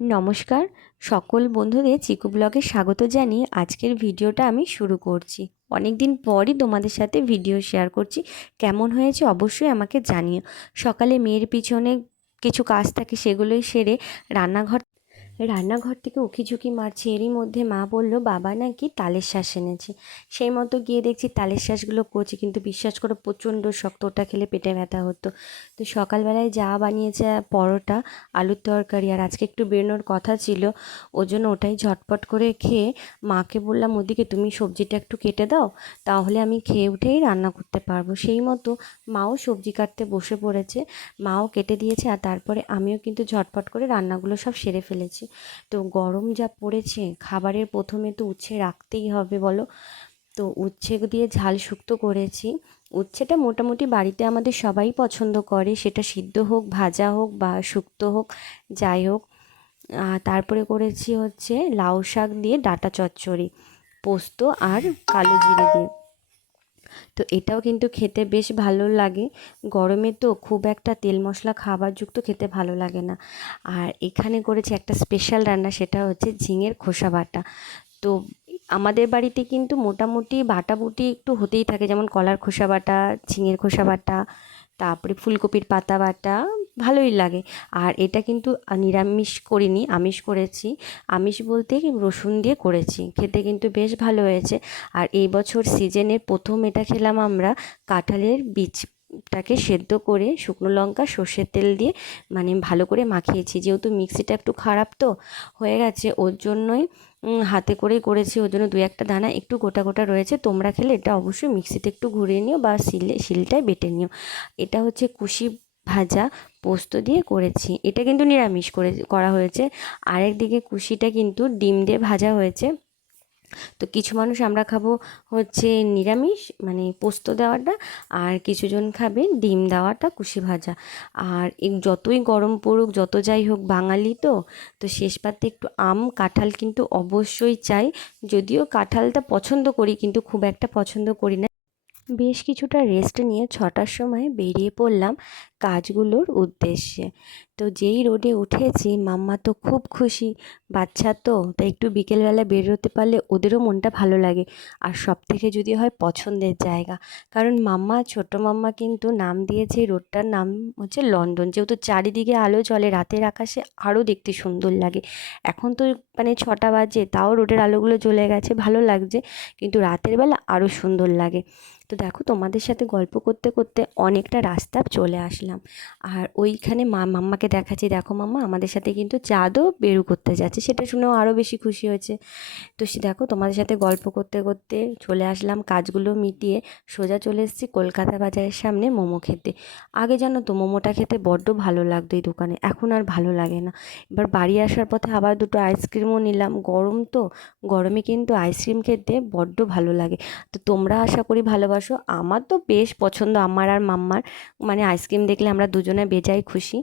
নমস্কার। সকল বন্ধুদের চিকু ব্লগে স্বাগত জানিয়ে আজকের ভিডিওটা আমি শুরু করছি। অনেক দিন পরই তোমাদের সাথে ভিডিও শেয়ার করছি। কেমন হয়েছে অবশ্যই আমাকে জানিও। সকালে মেয়ের পিছনে কিছু কাজ থাকে সেগুলোই সেরে রান্নাঘর রান্নাঘর থেকে উকিঝুঁকি মারছে। এরই মধ্যে মা বলল, বাবা নাকি তালের শ্বাস এনেছে। সেই মতো গিয়ে দেখছি তালের শ্বাসগুলো করছে কিন্তু বিশ্বাস করে প্রচণ্ড শক্ত। ওটা খেলে পেটে ব্যথা হতো। তো সকালবেলায় যা বানিয়েছে পরোটা, আলুর তরকারি আর আজকে একটু বেরোনোর কথা ছিল ওই জন্য ওটাই ঝটপট করে খেয়ে মাকে বললাম, ওদিকে তুমি সবজিটা একটু কেটে দাও, তাহলে আমি খেয়ে উঠেই রান্না করতে পারব। সেই মতো মাও সবজি কাটতে বসে পড়েছে। মাও কেটে দিয়েছে আর তারপরে আমিও কিন্তু ঝটপট করে রান্নাগুলো সব সেরে ফেলেছি। তো গরম যা পড়েছে, খাবারের প্রথমে তো উচ্ছে রাখতেই হবে বলো। তো উচ্ছে দিয়ে ঝাল শুক্তো করেছি। উচ্ছেটা মোটামুটি বাড়িতে আমাদের সবাই পছন্দ করে। সেটা সিদ্ধ হোক, ভাজা হোক বা শুক্তো হোক, যাই হোক। তারপরে করেছি হচ্ছে লাউ শাক দিয়ে ডাটা চচ্চড়ি, পোস্ত আর কালো জিরে দিয়ে। তো এটাও কিন্তু খেতে বেশ ভালো লাগে। গরমে তো খুব একটা তেল মশলা খাবারযুক্ত খেতে ভালো লাগে না। আর এখানে করেছি একটা স্পেশাল রান্না, সেটা হচ্ছে ঝিঙের খোসা বাটা। তো আমাদের বাড়িতে কিন্তু মোটামুটি বাটাবুটি একটু হতেই থাকে, যেমন কলার খোসা বাটা, ঝিঙের খোসা বাটা, তারপরে ফুলকপির পাতা বাটা ভালোই লাগে। আর এটা কিন্তু নিরামিষ করিনি, আমিষ করেছি। আমিষ বলতে রসুন দিয়ে করেছি, খেতে কিন্তু বেশ ভালো হয়েছে। আর এই বছর সিজনের প্রথম এটা খেলাম আমরা কাঁঠালের বীজ টাকে সেদ্ধ করে শুকনো লঙ্কা, সর্ষের তেল দিয়ে মানে ভালো করে মাখিয়েছি। যেহেতু মিক্সিটা একটু খারাপ তো, হয়ে গেছে। ওর জন্যই হাতে করেই করেছি। ওর জন্য দু একটা দানা একটু গোটা গোটা রয়েছে। তোমরা খেলে এটা অবশ্যই মিক্সিতে একটু ঘুরিয়ে নিও বা শিলে, শিলটায় বেটে নিও। এটা হচ্ছে কুশি ভাজা পোস্ত দিয়ে করেছি। এটা কিন্তু নিরামিষ করে করা হয়েছে। আরেকদিকে কুশিটা কিন্তু ডিম দিয়ে ভাজা হয়েছে। তো কিছু মানুষ আমরা খাব হচ্ছে নিরামিষ মানে পোস্ত দেওয়াটা, আর কিছুজন খাবে ডিম দেওয়াটা কুশি ভাজা। আর যতই গরম পড়ুক, যত যাই হোক, বাঙালি তো তো শেষ পাতে একটু আম, কাঁঠাল কিন্তু অবশ্যই চাই। যদিও কাঁঠালটা পছন্দ করি, কিন্তু খুব একটা পছন্দ করি না। বেশ কিছুটা রেস্ট নিয়ে ছটার সময় বেরিয়ে পড়লাম। কাজগুলোর উদ্দেশ্যে। তো যেই রোডে উঠেছি, মাম্মা তো খুব খুশি। বাচ্চা তো, তাই একটু বিকেলবেলা বেরোতে পারলে ওদেরও মনটা ভালো লাগে। আর সব থেকে যদি হয় পছন্দের জায়গা। কারণ মাম্মা, ছোট মাম্মা কিন্তু নাম দিয়েছে রোডটার নাম হচ্ছে লন্ডন। যেহেতু চারিদিকে আলো চলে রাতের আকাশে আরও দেখতে সুন্দর লাগে। এখন তো মানে ছটা বাজে, তাও রোডের আলোগুলো জ্বলে গেছে, ভালো লাগছে। কিন্তু রাতের বেলা আরও সুন্দর লাগে। তো দেখো তোমাদের সাথে গল্প করতে করতে অনেকটা রাস্তা চলে আসলাম। আর ওইখানে মা, মাম্মাকে দেখাচ্ছি, দেখো মাম্মা, আমাদের সাথে কিন্তু চাঁদও বেরু করতে যাচ্ছে। সেটা শুনেও আরও বেশি খুশি হয়েছে। তো সে, দেখো, তোমাদের সাথে গল্প করতে করতে চলে আসলাম, কাজগুলো মিটিয়ে সোজা চলে এসেছি কলকাতা বাজারের সামনে মোমো খেতে। আগে জানো তো, মোমোটা খেতে বড্ড ভালো লাগতো এই দোকানে, এখন আর ভালো লাগে না। এবার বাড়ি আসার পথে আবার দুটো আইসক্রিমও নিলাম, গরম তো, গরমে কিন্তু আইসক্রিম খেতে বড্ড ভালো লাগে। তো তোমরা আশা করি ভালোবাসো, আমার তো বেশ পছন্দ, আমার আর মাম্মার মানে আইসক্রিম দেখলে আমরা দুজনে বেজাই খুশি।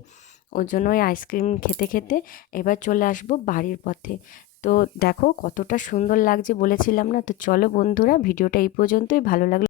ওর জন্য ওই আইসক্রিম খেতে খেতে এবার চলে আসব বাড়ির পথে। তো দেখো কতটা সুন্দর লাগছে বলেছিলাম না? তো চলো বন্ধুরা, ভিডিওটা এই পর্যন্তই। ভালো লাগল